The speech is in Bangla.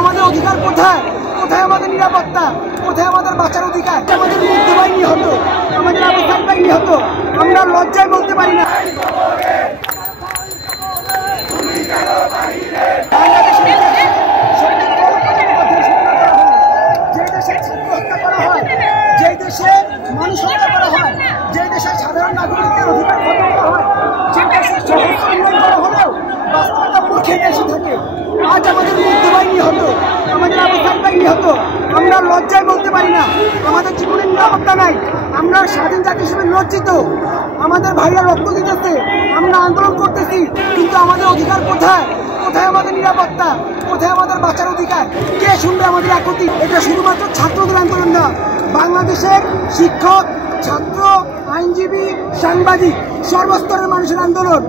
আমাদের অধিকার কোথায়? কোথায় আমাদের নিরাপত্তা? কোথায় আমাদের বাঁচার অধিকার? আমাদের মুক্তি বাহিনী হতো, আমাদের আবহাওয়ার বাহিনী হতো, আমরা লজ্জায় বলতে পারি না। যে দেশে মানুষ হত্যা করা হয়, যে দেশে সাধারণ নাগরিকের অধিকার খর্ব করা হয়, যে দেশে সহস্র উন্নয়ন করা হলেও বাস্তবতা মুখে দেশে থাকে। আজ আমাদের মুক্তি বাহিনী হতো, আমাদের আবহাওয়ার বাহিনী হতো, আমরা লজ্জায় বলতে পারি না। আমাদের জীবনের নিরাপত্তা নাই, আমরা স্বাধীন জাতি হিসেবে লজ্জিত। আমাদের ভাইরা রক্ত দিতেছে, আমরা আন্দোলন করতেছি, কিন্তু আমাদের অধিকার কোথায়? কোথায় আমাদের নিরাপত্তা? কোথায় আমাদের বাঁচার অধিকার? কে শুনবে আমাদের আকুতি? এটা শুধুমাত্র ছাত্রদের আন্দোলন না, বাংলাদেশের শিক্ষক, ছাত্র, আইনজীবী, সাংবাদিক, সর্বস্তরের মানুষের আন্দোলন।